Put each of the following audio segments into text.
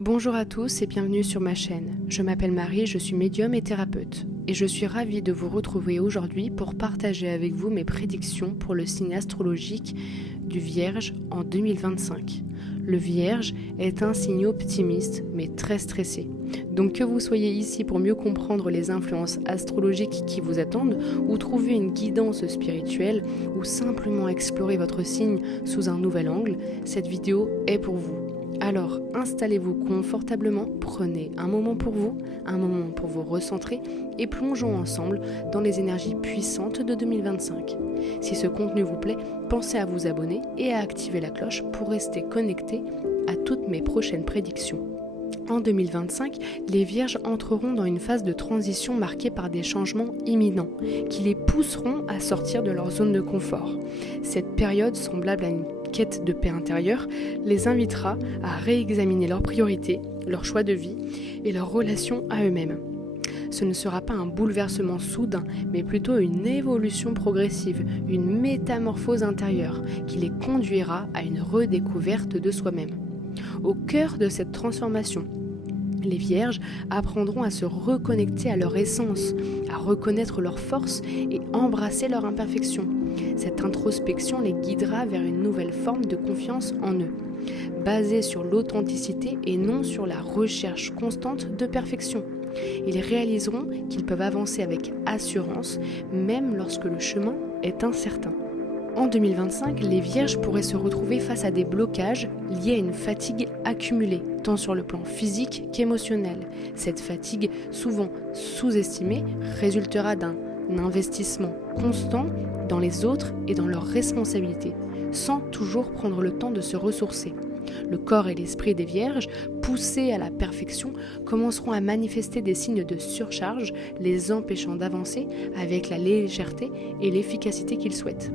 Bonjour à tous et bienvenue sur ma chaîne. Je m'appelle Marie, je suis médium et thérapeute. Et je suis ravie de vous retrouver aujourd'hui pour partager avec vous mes prédictions pour le signe astrologique du Vierge en 2025. Le Vierge est un signe optimiste mais très stressé. Donc que vous soyez ici pour mieux comprendre les influences astrologiques qui vous attendent, ou trouver une guidance spirituelle, ou simplement explorer votre signe sous un nouvel angle, cette vidéo est pour vous. Alors installez-vous confortablement, prenez un moment pour vous recentrer et plongeons ensemble dans les énergies puissantes de 2025. Si ce contenu vous plaît, pensez à vous abonner et à activer la cloche pour rester connecté à toutes mes prochaines prédictions. En 2025, les Vierges entreront dans une phase de transition marquée par des changements imminents qui les pousseront à sortir de leur zone de confort. Cette période, semblable à une quête de paix intérieure, les invitera à réexaminer leurs priorités, leurs choix de vie et leurs relations à eux-mêmes. Ce ne sera pas un bouleversement soudain, mais plutôt une évolution progressive, une métamorphose intérieure qui les conduira à une redécouverte de soi-même. Au cœur de cette transformation, les Vierges apprendront à se reconnecter à leur essence, à reconnaître leurs forces et embrasser leurs imperfections. Cette introspection les guidera vers une nouvelle forme de confiance en eux, basée sur l'authenticité et non sur la recherche constante de perfection. Ils réaliseront qu'ils peuvent avancer avec assurance, même lorsque le chemin est incertain. En 2025, les Vierges pourraient se retrouver face à des blocages liés à une fatigue accumulée, tant sur le plan physique qu'émotionnel. Cette fatigue, souvent sous-estimée, résultera d'un investissement constant dans les autres et dans leurs responsabilités, sans toujours prendre le temps de se ressourcer. Le corps et l'esprit des Vierges, poussés à la perfection, commenceront à manifester des signes de surcharge, les empêchant d'avancer avec la légèreté et l'efficacité qu'ils souhaitent.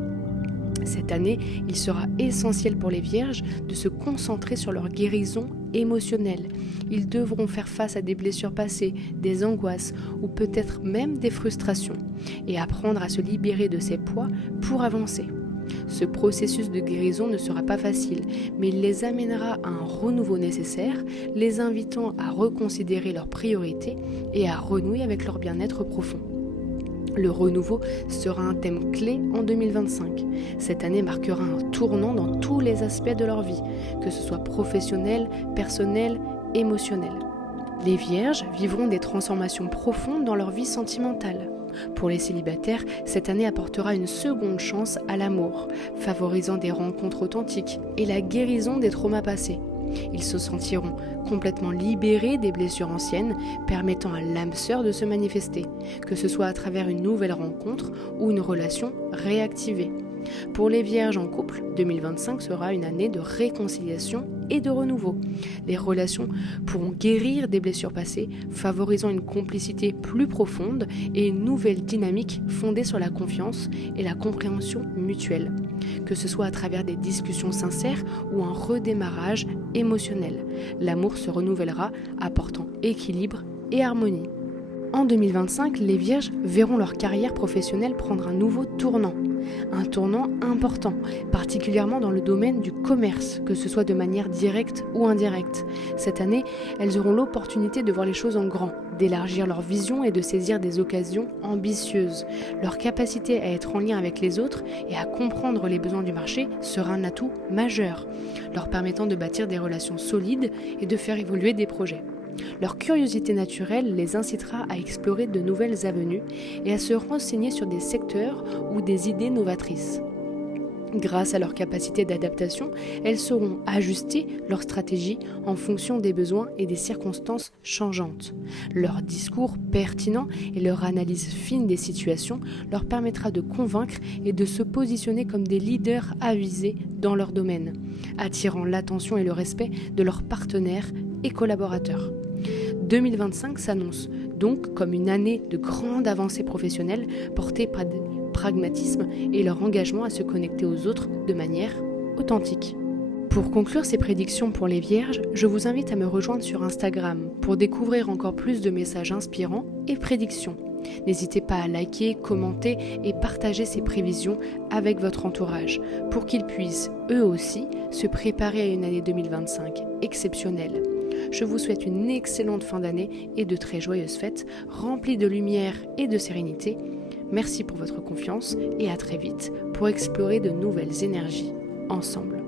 Cette année, il sera essentiel pour les Vierges de se concentrer sur leur guérison émotionnelle. Ils devront faire face à des blessures passées, des angoisses ou peut-être même des frustrations et apprendre à se libérer de ces poids pour avancer. Ce processus de guérison ne sera pas facile, mais il les amènera à un renouveau nécessaire, les invitant à reconsidérer leurs priorités et à renouer avec leur bien-être profond. Le renouveau sera un thème clé en 2025. Cette année marquera un tournant dans tous les aspects de leur vie, que ce soit professionnel, personnel, émotionnel. Les Vierges vivront des transformations profondes dans leur vie sentimentale. Pour les célibataires, cette année apportera une seconde chance à l'amour, favorisant des rencontres authentiques et la guérison des traumas passés. Ils se sentiront complètement libérés des blessures anciennes, permettant à l'âme sœur de se manifester, que ce soit à travers une nouvelle rencontre ou une relation réactivée. Pour les Vierges en couple, 2025 sera une année de réconciliation et de renouveau. Les relations pourront guérir des blessures passées, favorisant une complicité plus profonde et une nouvelle dynamique fondée sur la confiance et la compréhension mutuelle, que ce soit à travers des discussions sincères ou un redémarrage émotionnel. L'amour se renouvellera, apportant équilibre et harmonie. En 2025, les Vierges verront leur carrière professionnelle prendre un nouveau tournant. Un tournant important, particulièrement dans le domaine du commerce, que ce soit de manière directe ou indirecte. Cette année, elles auront l'opportunité de voir les choses en grand, d'élargir leur vision et de saisir des occasions ambitieuses. Leur capacité à être en lien avec les autres et à comprendre les besoins du marché sera un atout majeur, leur permettant de bâtir des relations solides et de faire évoluer des projets. Leur curiosité naturelle les incitera à explorer de nouvelles avenues et à se renseigner sur des secteurs ou des idées novatrices. Grâce à leur capacité d'adaptation, elles sauront ajuster leur stratégie en fonction des besoins et des circonstances changeantes. Leur discours pertinent et leur analyse fine des situations leur permettra de convaincre et de se positionner comme des leaders avisés dans leur domaine, attirant l'attention et le respect de leurs partenaires et collaborateurs. 2025 s'annonce donc comme une année de grande avancée professionnelle portée par le pragmatisme et leur engagement à se connecter aux autres de manière authentique. Pour conclure ces prédictions pour les Vierges, je vous invite à me rejoindre sur Instagram pour découvrir encore plus de messages inspirants et prédictions. N'hésitez pas à liker, commenter et partager ces prévisions avec votre entourage pour qu'ils puissent, eux aussi, se préparer à une année 2025 exceptionnelle. Je vous souhaite une excellente fin d'année et de très joyeuses fêtes, remplies de lumière et de sérénité. Merci pour votre confiance et à très vite pour explorer de nouvelles énergies ensemble.